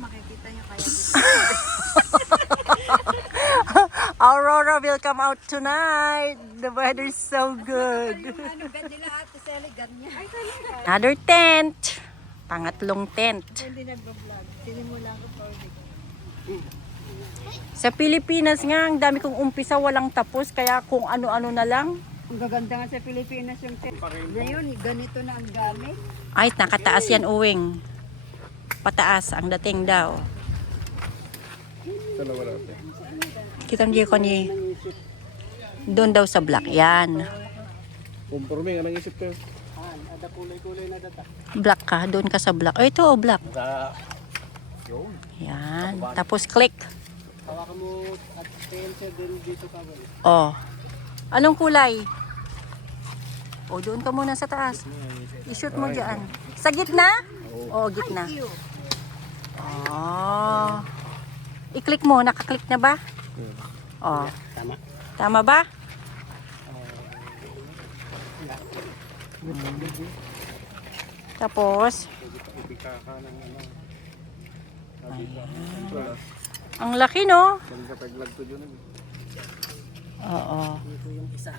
makikita nyo kaya. Aurora will come out tonight. The weather's so good. ano. Another tent. Pangatlong tent. Sa Pilipinas nga, ang dami kong umpisa, walang tapos. Kaya kung ano-ano na lang. Ang gaganda nga sa Pilipinas yung tent. Ngayon, ganito na ang gamit. Ay, nakataas yan, uwing. Pataas ang dating daw. Kita niyo ko ni doon daw sa black. Yan. Kumpurmi, anong isip ko? Black ka. Doon ka sa black. Oh, ito oh, black. Yan. Tapos click. Hawakan mo at pencil din dito ka? Oh. Anong kulay? Oh, doon ka muna sa taas. I-shoot mo dyan. Sa gitna? Oo, oh, gitna. Oh. I-click mo. Nakaklik na ba? Oh. Tama. Tama ba? Tapos, Ibika ka ng ano. ang laki no? Oo. Ito yung isa.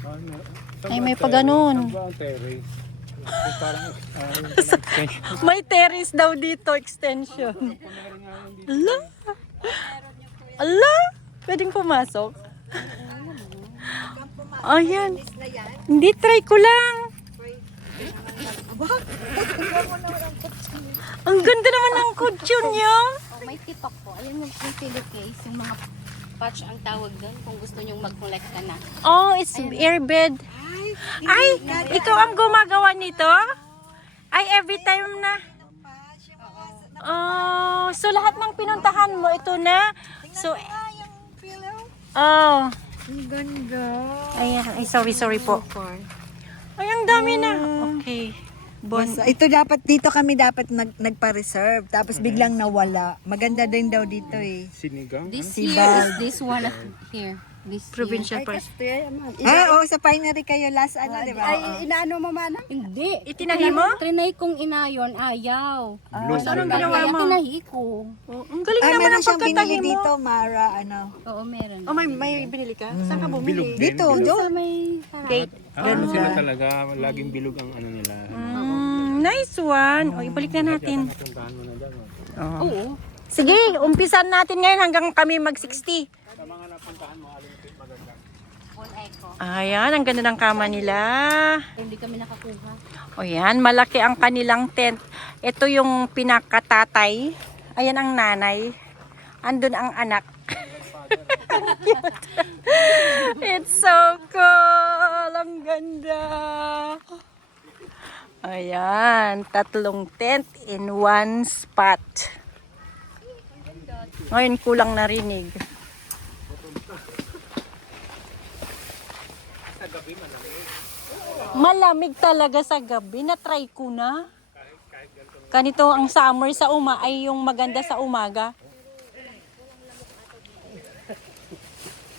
Ano? Ay, may pa ganun. May terrace daw dito, extension. Ala! Ala! Pwedeng pumasok? Ayan. Hindi, try ko lang. Ang ganda naman ng kutsyon niya. Oh, may tipak po. Ayan yung, pillowcase, yung mga patch ang tawag doon kung gusto nyong mag-collect ka na. Oh, it's airbed. Ay, ikaw ang gumagawa nito? Ay, every time na. Oh, so lahat ng pinuntahan mo, ito na. So, oh. Ang ganda. Ay, ay sorry, sorry po. Ay, ang dami na. Okay. Bon. Basta, ito dapat, dito kami dapat nag, nagpa-reserve. Tapos biglang nawala. Maganda din daw dito eh. Sinigang? This Si year is this one here. Provincial Park. Ah, oo, sa pinery kayo last ano, di ba? Ay, inaano mo man? Hindi. Itinahi mo? Trinay kong inayon, ayaw. Blue. So, anong ginawa mo? tinahi ko. Oh, ang galing Ah, naman meron ang siyang binili pagkatahi mo. dito, Mara, ano. Oo, meron. Oh, may, may binili ka? Saan ka Bilog bumili? Dito, doon. Sa may Gate. Ah, ano sila talaga, laging bilog ang ano nila. Mm, nice one. O, ibalik na natin. Oh. Oh. Oo. Sige, umpisan natin ngayon hanggang kami mag-60. Sa mga napuntahan mo? Full echo. Ayan, ang ganda ng kama nila. Hindi kami nakakuha. O yan, malaki ang kanilang tent. Ito yung pinakatatay. Ayan ang nanay. Andun ang anak. It's so cool. Ang ganda. Ayan, tatlong tent in one spot. Ngayon kulang narinig. Malamig talaga sa gabi. Na-try ko na. Ganito ang summer sa uma ay yung maganda sa umaga.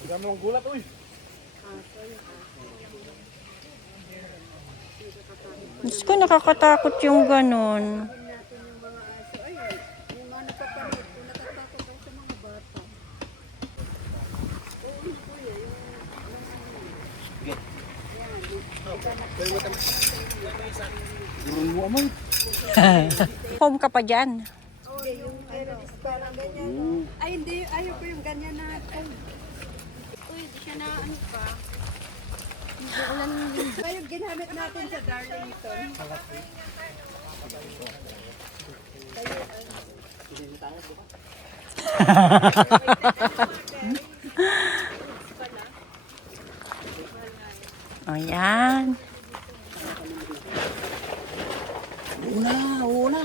Dami mong gulat, uy! Diyos ko, nakakatakot yung ganun. Home ka pa dyan. Ay, hindi. Ayaw ko yung ganyan na. Uy, di siya na ano pa. Ay, yung ginamit natin sa Darlington. Ayan. Una, una.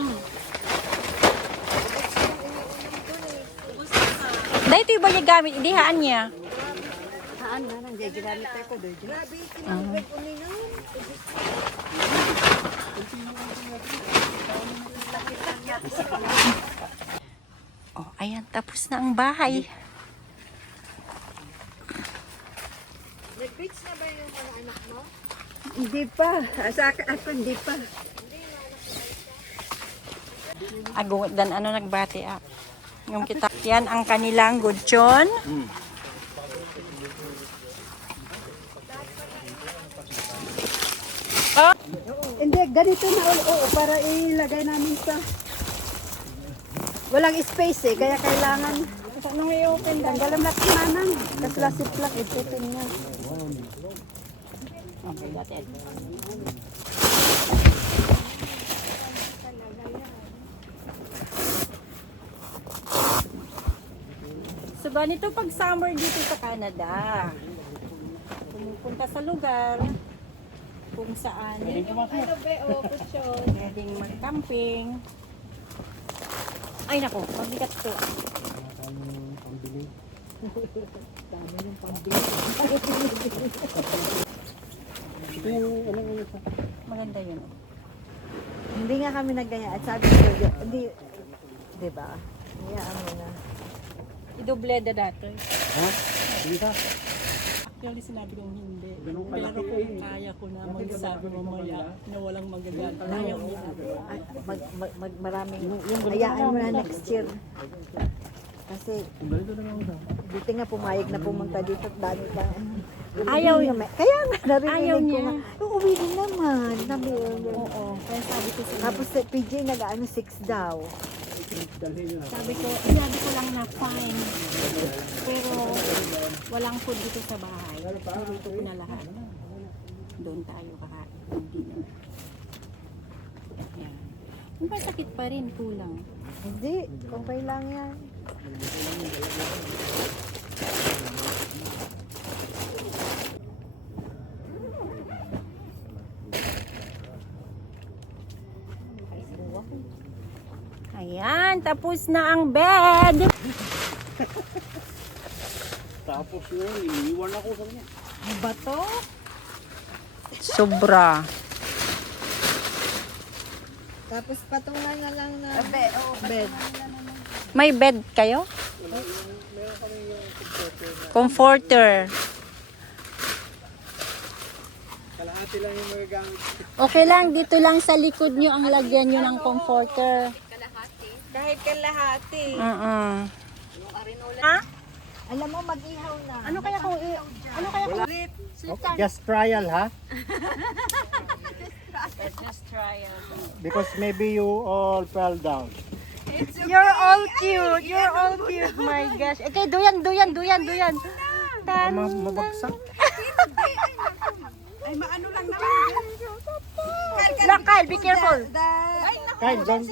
Dahil ito yung ba yung gamit? Hindi haan niya. Haan na, nang ginamit tayo ko doon. Grabe, Oh, ayan. Tapos na ang bahay. Nag-beach na ba yung mga anak mo? Hindi pa. Sa ako, ako hindi pa. Ago, dan ano nagbati ah. Yung kita, yan ang kanilang gudyon. Hindi, ganito na. Oo, para ilagay namin sa... Walang space eh, kaya kailangan... Anong i-open? Tanggalan na kinanan. Tapos lasip lang, itutin niya. So, ganito pag summer dito sa Canada. Pumupunta sa lugar kung saan pwedeng mag-camping. Ay nako, mabigat to. Maganda yun. Hindi nga kami nagganyan. At sabi ko, hindi... Di ba? Hayaan mo na. Idobleda dati. Ha? Hindi ka? Actually, sinabi kong hindi. Pero kung kaya ko na magsabi mamaya na walang ayaw niya. Ay, mag, mag, mag, maraming... Hayaan mo na next year. Kasi, buti nga pumayag na pumunta dito at dami ka. Ayaw Hindi naman. Kaya nga, narinig Ayaw ko niya. nga. Uuwi din naman. Sabi, Oo, kaya sabi ko sa Tapos si PJ nag-ano, six daw. Sabi ko, sabi ko lang na fine. Pero walang food dito sa bahay. Dito ko na lahat. Doon tayo kakain. Yung ba sakit pa rin, kulang. Hindi, okay lang yan. Ayan, tapos na ang bed. Tapos yun, iniwan ako sa kanya. Bato? Sobra. Tapos patungan na lang na bed. May bed kayo? Comforter. Kalahati lang yung magagamit. Okay lang, dito lang sa likod nyo ang lagyan nyo ng comforter. Kahit kalahati. Uh-uh. Ha? Alam mo, mag-ihaw na. Ano kaya kung i- ano kaya kung Okay, just trial ha? just trial. Because maybe you all fell down. You're all cute. You're all cute. My gosh. Okay, duyan, duyan, duyan, duyan. Baka ma- mabagsak. Lakal, be careful. Kyle, don't,